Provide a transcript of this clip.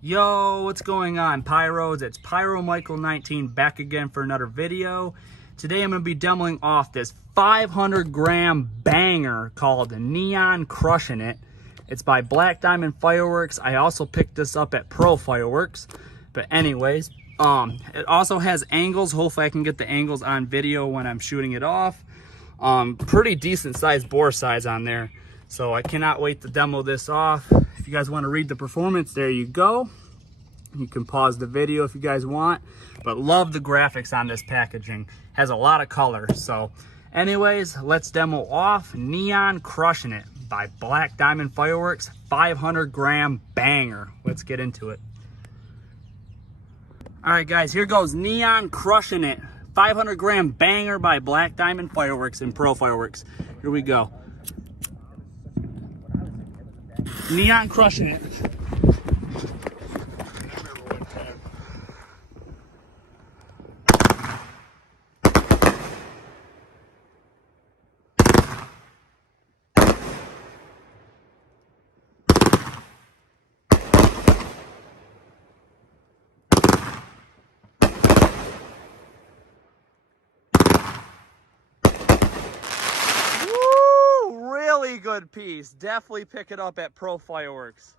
Yo, what's going on, Pyros? It's Pyro Michael 19 back again for another video. Today I'm going to be demoing off this 500 gram banger called Neon Crushin' It. It's by Black Diamond Fireworks. I also picked this up at Pro Fireworks. But anyways, it also has angles. Hopefully I can get the angles on video when I'm shooting it off. Pretty decent sized bore size on there. So I cannot wait to demo this off. If you guys want to read the performance, there you go. You can pause the video if you guys want. But love the graphics on this packaging. Has a lot of color. So anyways, let's demo off Neon Crushin' It by Black Diamond Fireworks 500 gram banger. Let's get into it. Alright guys, here goes Neon Crushin' It 500 gram banger by Black Diamond Fireworks and Pro Fireworks. Here we go. Neon Crushin' It. Woo! Really good piece. Definitely pick it up at Pro Fireworks.